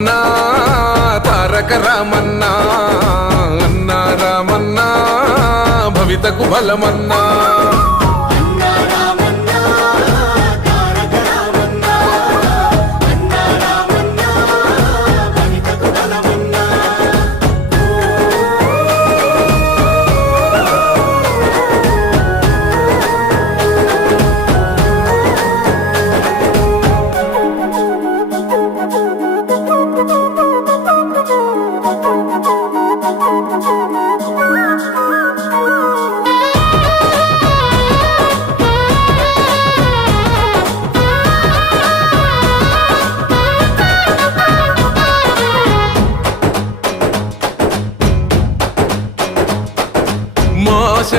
నా తారక రామన్నా అన్నా రామన్నా భవితకు బలమన్నా.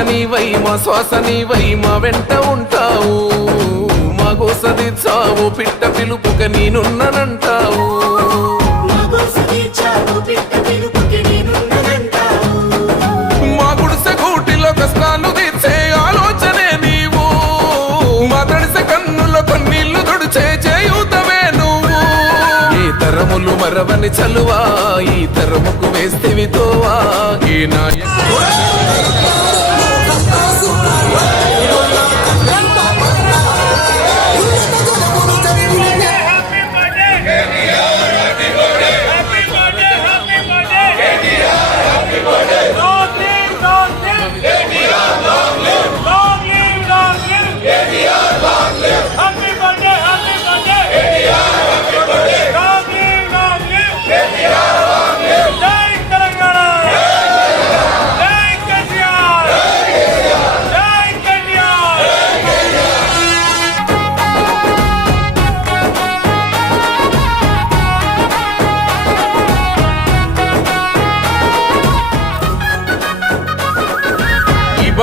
మా శ్వాస మా శ్వాసనివై మా వెంట ఉంటావు. మా గోసది చావు పిట్ట పిలుపుక నేనున్ననంటావు. మగోసు మా గుడిసె గూటిలో కష్టాలు తీర్చే ఆలోచనే నీవు. మా తడిసె కన్నులో కన్నీళ్ళు తుడిచే చేయూతవే నువ్వు. ఈ తరములు మరవని చలువా ఈ తరముకు వేస్తేవి తోవా ఈ నాయ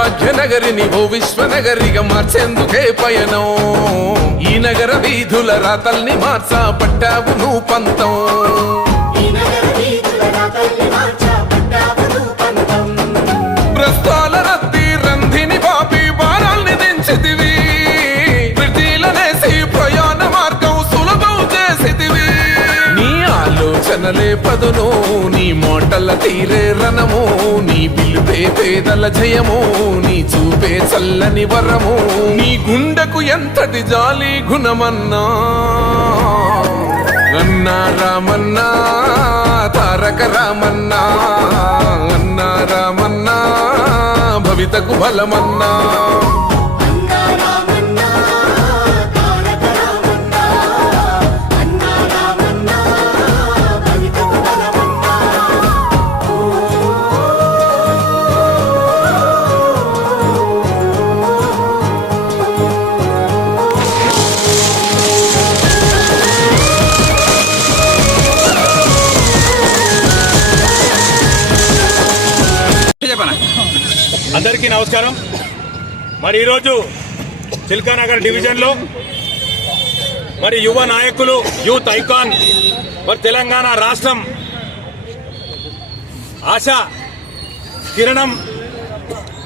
భాగ్యనగరిని ఓ విశ్వనగరిగా మార్చేందుకే పయనం. ఈ నగర వీధుల రాతల్ని మార్చా పట్టావు నువ్వు పంతం. ఆలోచనలే పదును నీ మోటల తీరే రణము నీ పిలుపే పేదల జయము నీ చూపే చల్లని వరము నీ గుండెకు ఎంతటి జాలి గుణమన్నా? అన్నా రామన్నా తారక రామన్నా అన్నా రామన్నా భవితకు బలమన్నా? నమస్కారం. మరి ఈరోజు చిల్కానగర్ డివిజన్లో మరి యువ నాయకులు యూత్ ఐకాన్ మరి తెలంగాణ రాష్ట్రం ఆశ కిరణం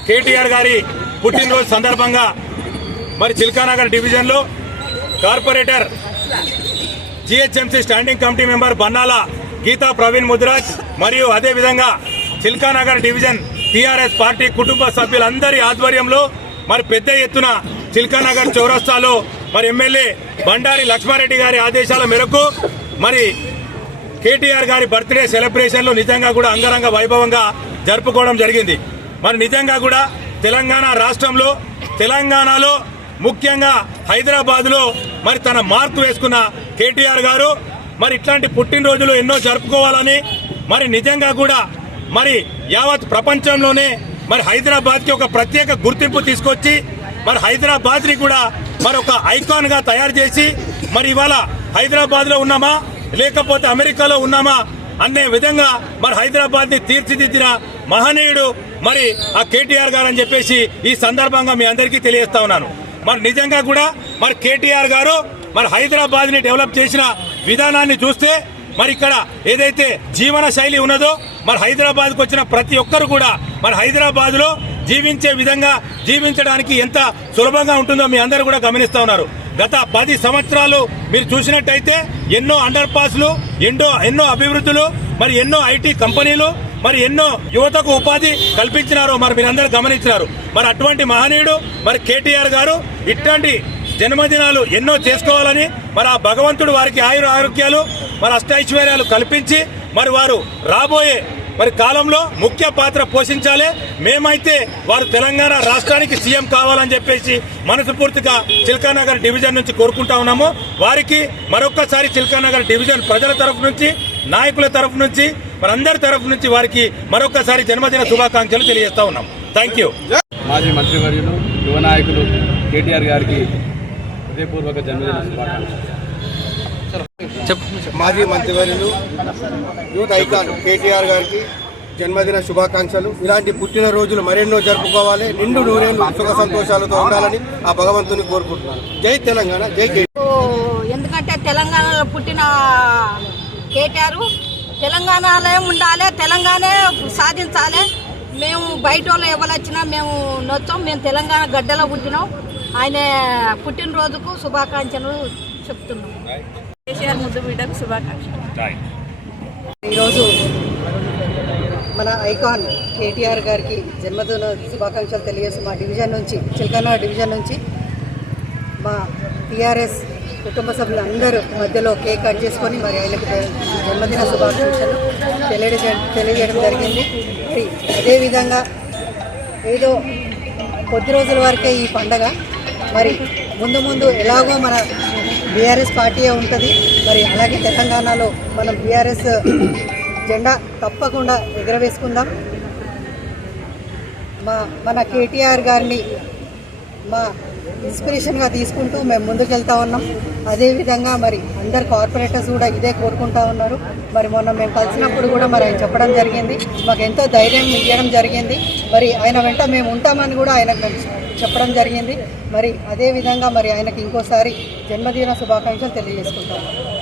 కేటీఆర్ గారి పుట్టినరోజు సందర్భంగా మరి చిల్కానగర్ డివిజన్లో corporator GHMC standing committee member Bannala Geetha Praveen Mudraj మరియు అదేవిధంగా చిల్కానగర్ డివిజన్ టిఆర్ఎస్ పార్టీ కుటుంబ సభ్యులందరి ఆధ్వర్యంలో మరి పెద్ద ఎత్తున చిల్కానగర్ చౌరస్తాలో మరి ఎమ్మెల్యే బండారి లక్ష్మారెడ్డి గారి ఆదేశాల మేరకు మరి కేటీఆర్ గారి బర్త్డే సెలబ్రేషన్లు నిజంగా కూడా అంగరంగ వైభవంగా జరుపుకోవడం జరిగింది. మరి నిజంగా కూడా తెలంగాణ రాష్ట్రంలో తెలంగాణలో ముఖ్యంగా హైదరాబాద్లో మరి తన మార్కు వేసుకున్న కేటీఆర్ గారు మరి ఇట్లాంటి పుట్టినరోజులు ఎన్నో జరుపుకోవాలని మరి నిజంగా కూడా మరి యావత్ ప్రపంచంలోనే మరి హైదరాబాద్కి ఒక ప్రత్యేక గుర్తింపు తీసుకొచ్చి మరి హైదరాబాద్ని కూడా మరి ఒక ఐకాన్గా తయారు చేసి మరి ఇవాళ హైదరాబాద్లో ఉన్నామా లేకపోతే అమెరికాలో ఉన్నామా అనే విధంగా మరి హైదరాబాద్ని తీర్చిదిద్దిన మహనీయుడు మరి ఆ కేటీఆర్ గారు అని చెప్పేసి ఈ సందర్భంగా మీ అందరికీ తెలియజేస్తా ఉన్నాను. మరి నిజంగా కూడా మరి కేటీఆర్ గారు మరి హైదరాబాద్ని డెవలప్ చేసిన విధానాన్ని చూస్తే మరి ఇక్కడ ఏదైతే జీవన శైలి ఉన్నదో మరి హైదరాబాద్కు వచ్చిన ప్రతి ఒక్కరు కూడా మరి హైదరాబాద్లో జీవించే విధంగా జీవించడానికి ఎంత సులభంగా ఉంటుందో మీ అందరూ కూడా గమనిస్తూ ఉన్నారు. గత పది సంవత్సరాలు మీరు చూసినట్టయితే ఎన్నో అండర్ పాస్లు ఎన్నో ఎన్నో అభివృద్ధులు మరి ఎన్నో ఐటీ కంపెనీలు మరి ఎన్నో యువతకు ఉపాధి కల్పించినారు మరి మీరందరూ గమనించినారు. మరి అటువంటి మహనీయుడు మరి కేటీఆర్ గారు ఇట్లాంటి జన్మదినాలు ఎన్నో చేసుకోవాలని మరి ఆ భగవంతుడు వారికి ఆయుర ఆరోగ్యాలు మరి అష్టైశ్వర్యాలు కల్పించి మరి వారు రాబోయే మరి కాలంలో ముఖ్య పాత్ర పోషించాలి. మేమైతే వారు తెలంగాణ రాష్ట్రానికి సీఎం కావాలని చెప్పేసి మనస్ఫూర్తిగా చిల్కానగర్ డివిజన్ నుంచి కోరుకుంటా ఉన్నాము. వారికి మరొక్కసారి చిల్కానగర్ డివిజన్ ప్రజల తరఫు నుంచి నాయకుల తరఫు నుంచి మరి అందరి తరఫు నుంచి వారికి మరొకసారి జన్మదిన శుభాకాంక్షలు తెలియజేస్తా ఉన్నాం థ్యాంక్ యూ మాజీ మంత్రివర్యులు యువ నాయకులు కేటీఆర్ గారికి హృదయపూర్వక జన్మదిన శుభాకాంక్షలు. మాజీ మంత్రివర్యులు యూత్ ఐకాన్ కేటీఆర్ గారికి జన్మదిన శుభాకాంక్షలు. ఇలాంటి పుట్టినరోజులు మరెన్నో జరుపుకోవాలి. నిండు నూరేళ్ళు సుఖ సంతోషాలతో ఉండాలని ఆ భగవంతుని కోరుకుంటున్నాను. జై తెలంగాణ జై ఎందుకంటే తెలంగాణలో పుట్టిన కేటీఆర్ తెలంగాణలో ఉండాలి తెలంగాణ సాధించాలి. మేము బయట వాళ్ళు ఎవరు వచ్చినా మేము నొచ్చాం. మేము తెలంగాణ గడ్డలో పుట్టినాం. ఆయన పుట్టినరోజుకు శుభాకాంక్షలు చెప్తున్నాం. కేసీఆర్ ముద్దు బిడ్డకు శుభాకాంక్షలు. ఈరోజు మన ఐకాన్ కేటీఆర్ గారికి జన్మదిన శుభాకాంక్షలు తెలియజేసి మా డివిజన్ నుంచి చిల్కన్న డివిజన్ నుంచి మా టీఆర్ఎస్ కుటుంబ సభ్యులు అందరూ మధ్యలో కేక్ కట్ చేసుకొని మరి ఆయనకు జన్మదిన శుభాకాంక్షలు తెలియజే తెలియజేయడం జరిగింది. మరి అదేవిధంగా ఏదో కొద్ది రోజుల వరకే ఈ పండగ మరి ముందు ముందు ఎలాగో మన బీఆర్ఎస్ పార్టీయే ఉంటుంది. మరి అలాగే తెలంగాణలో మనం బీఆర్ఎస్ జెండా తప్పకుండా ఎగరవేసుకుందాం. మా మన కేటీఆర్ గారిని మా ఇన్స్పిరేషన్గా తీసుకుంటూ మేము ముందుకెళ్తా ఉన్నాం. అదేవిధంగా మరి అందరు కార్పొరేటర్స్ కూడా ఇదే కోరుకుంటా ఉన్నారు. మరి మొన్న మేము కలిసినప్పుడు కూడా మరి ఆయన చెప్పడం జరిగింది. మాకు ఎంతో ధైర్యం ఇవ్వడం జరిగింది. మరి ఆయన వెంట మేము ఉంటామని కూడా ఆయనకు మేము చెప్పడం జరిగింది. మరి అదేవిధంగా మరి ఆయనకి ఇంకోసారి జన్మదిన శుభాకాంక్షలు తెలియజేసుకుంటాను